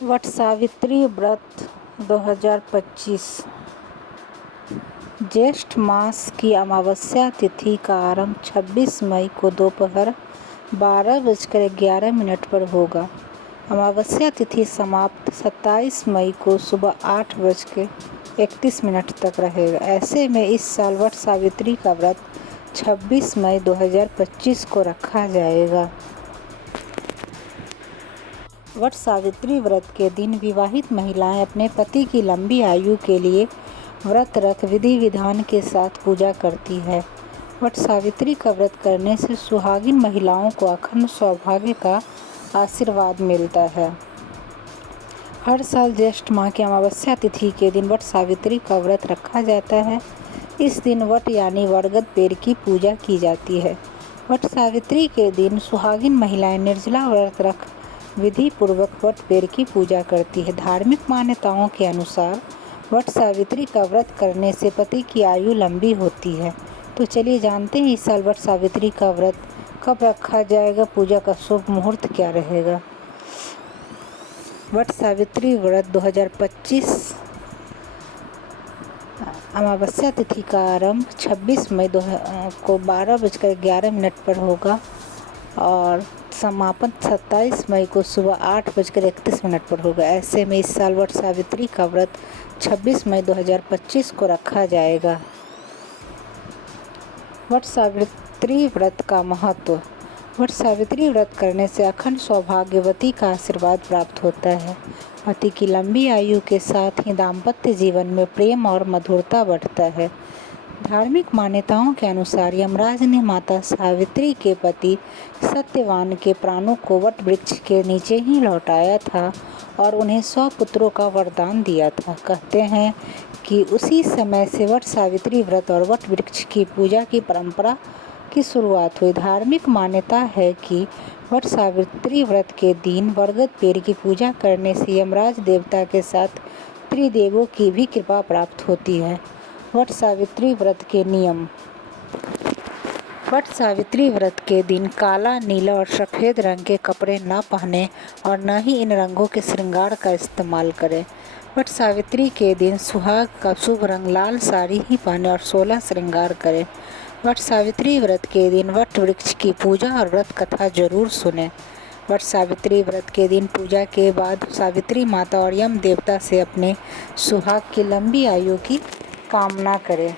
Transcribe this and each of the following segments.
वट सावित्री व्रत 2025 ज्येष्ठ मास की अमावस्या तिथि का आरंभ 26 मई को दोपहर 12:11 पर होगा। अमावस्या तिथि समाप्त 27 मई को सुबह 8:31 तक रहेगा। ऐसे में इस साल वट सावित्री का व्रत 26 मई 2025 को रखा जाएगा। वट सावित्री व्रत के दिन विवाहित महिलाएं अपने पति की लंबी आयु के लिए व्रत रख विधि विधान के साथ पूजा करती है। वट सावित्री का व्रत करने से सुहागिन महिलाओं को अखंड सौभाग्य का आशीर्वाद मिलता है। हर साल ज्येष्ठ माह की अमावस्या तिथि के दिन वट सावित्री का व्रत रखा जाता है। इस दिन वट यानी वरगद पेड़ की पूजा की जाती है। वट सावित्री के दिन सुहागिन महिलाएं निर्जला व्रत रख विधि पूर्वक वट पेड़ की पूजा करती है। धार्मिक मान्यताओं के अनुसार वट सावित्री का व्रत करने से पति की आयु लंबी होती है। तो चलिए जानते हैं इस साल वट सावित्री का व्रत कब रखा जाएगा, पूजा का शुभ मुहूर्त क्या रहेगा। वट सावित्री व्रत 2025 अमावस्या तिथि का आरंभ 26 मई को 12:11 पर होगा और समापन 27 मई को सुबह 8:31 पर होगा। ऐसे में इस साल वट सावित्री का व्रत 26 मई 2025 को रखा जाएगा। वट सावित्री व्रत का महत्व। वट सावित्री व्रत करने से अखंड सौभाग्यवती का आशीर्वाद प्राप्त होता है। पति की लंबी आयु के साथ ही दाम्पत्य जीवन में प्रेम और मधुरता बढ़ता है। धार्मिक मान्यताओं के अनुसार यमराज ने माता सावित्री के पति सत्यवान के प्राणों को वट वृक्ष के नीचे ही लौटाया था और उन्हें 100 पुत्रों का वरदान दिया था। कहते हैं कि उसी समय से वट सावित्री व्रत और वट वृक्ष की पूजा की परंपरा की शुरुआत हुई। धार्मिक मान्यता है कि वट सावित्री व्रत के दिन बरगद पेड़ की पूजा करने से यमराज देवता के साथ त्रिदेवों की भी कृपा प्राप्त होती है। वट सावित्री व्रत के नियम। वट सावित्री व्रत के दिन काला, नीला और सफ़ेद रंग के कपड़े न पहने और न ही इन रंगों के श्रृंगार का इस्तेमाल करें। वट सावित्री के दिन सुहाग का शुभ रंग लाल साड़ी ही पहने और 16 श्रृंगार करें। वट सावित्री व्रत के दिन वट वृक्ष की पूजा और व्रत कथा जरूर सुनें। वट सावित्री व्रत के दिन पूजा के बाद सावित्री माता और यम देवता से अपने सुहाग की लंबी आयु की कामना करें।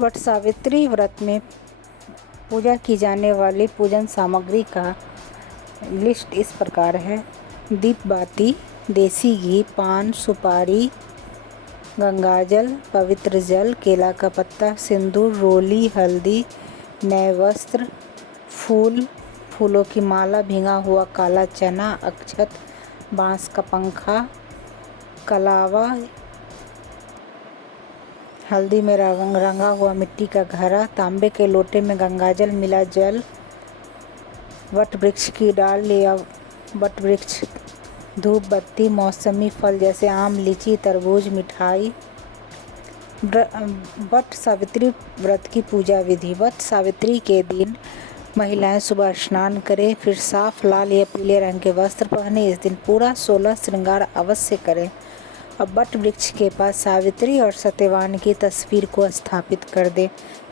वट सावित्री व्रत में पूजा की जाने वाली पूजन सामग्री का लिस्ट इस प्रकार है। दीप बाती, देसी घी, पान, सुपारी, गंगाजल, पवित्र जल, केला का पत्ता, सिंदूर, रोली, हल्दी, नए वस्त्र, फूलों की माला, भींगा हुआ काला चना, अक्षत, बांस का पंखा, कलावा, हल्दी में रंगा हुआ मिट्टी का घड़ा, तांबे के लोटे में गंगाजल मिला जल, वट वृक्ष की डाल या वट वृक्ष, धूप बत्ती, मौसमी फल जैसे आम, लीची, तरबूज, मिठाई। वट सावित्री व्रत की पूजा विधि। वट सावित्री के दिन महिलाएं सुबह स्नान करें, फिर साफ लाल या पीले रंग के वस्त्र पहने। इस दिन पूरा 16 श्रृंगार अवश्य करें। अब वट वृक्ष के पास सावित्री और सत्यवान की तस्वीर को स्थापित कर दें।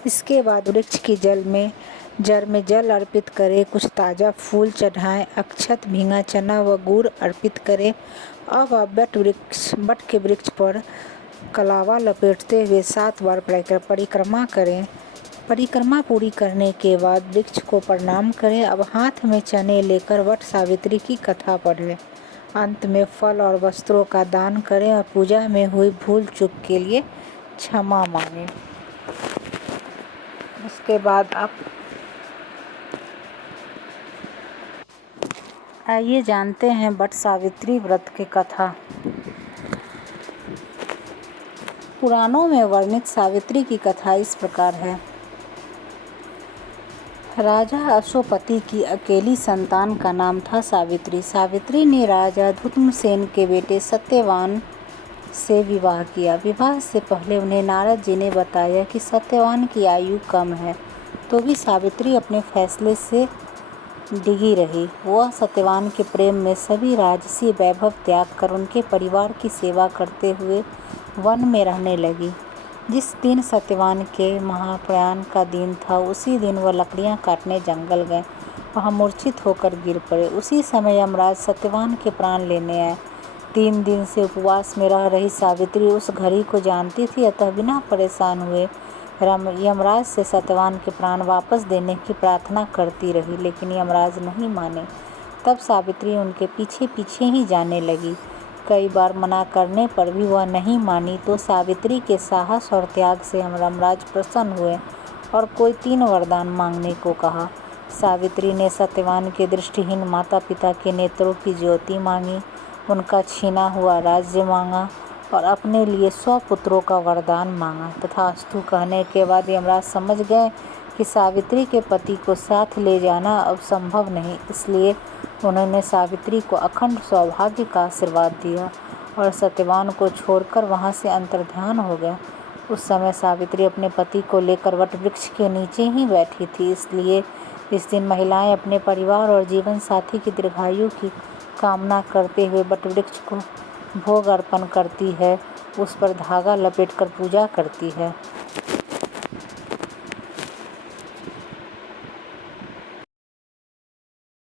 इसके बाद वृक्ष की जड़ में जल अर्पित करें, कुछ ताज़ा फूल चढ़ाएं, अक्षत, भींगा चना व गुड़ अर्पित करें। अब आप वट के वृक्ष पर कलावा लपेटते हुए 7 बार परिक्रमा करें। परिक्रमा पूरी करने के बाद वृक्ष को प्रणाम करें। अब हाथ में चने लेकर वट सावित्री की कथा पढ़ें। अंत में फल और वस्त्रों का दान करें और पूजा में हुई भूल चूक के लिए क्षमा मांगें। उसके बाद आप आइए जानते हैं वट सावित्री व्रत की कथा। पुराणों में वर्णित सावित्री की कथा इस प्रकार है। राजा अश्वपति की अकेली संतान का नाम था सावित्री। सावित्री ने राजा धुम्रसेन के बेटे सत्यवान से विवाह किया। विवाह से पहले उन्हें नारद जी ने बताया कि सत्यवान की आयु कम है, तो भी सावित्री अपने फैसले से डिगी रही। वह सत्यवान के प्रेम में सभी राजसी वैभव त्याग कर उनके परिवार की सेवा करते हुए वन में रहने लगी। जिस दिन सत्यवान के महाप्रयाण का दिन था, उसी दिन वह लकड़ियां काटने जंगल गए। वहां मूर्छित होकर गिर पड़े। उसी समय यमराज सत्यवान के प्राण लेने आए। 3 दिन से उपवास में रह रही सावित्री उस घड़ी को जानती थी, अतः बिना परेशान हुए यमराज से सत्यवान के प्राण वापस देने की प्रार्थना करती रही, लेकिन यमराज नहीं माने। तब सावित्री उनके पीछे पीछे ही जाने लगी। कई बार मना करने पर भी वह नहीं मानी, तो सावित्री के साहस और त्याग से यमराज प्रसन्न हुए और कोई 3 वरदान मांगने को कहा। सावित्री ने सत्यवान के दृष्टिहीन माता पिता के नेत्रों की ज्योति मांगी, उनका छीना हुआ राज्य मांगा और अपने लिए 100 पुत्रों का वरदान मांगा। तथास्तु कहने के बाद यमराज समझ गए कि सावित्री के पति को साथ ले जाना अब संभव नहीं, इसलिए उन्होंने सावित्री को अखंड सौभाग्य का आशीर्वाद दिया और सत्यवान को छोड़कर वहां से अंतर्ध्यान हो गए। उस समय सावित्री अपने पति को लेकर वटवृक्ष के नीचे ही बैठी थी, इसलिए इस दिन महिलाएं अपने परिवार और जीवन साथी की दीर्घायु की कामना करते हुए वटवृक्ष को भोग अर्पण करती है, उस पर धागा लपेटकर पूजा करती है।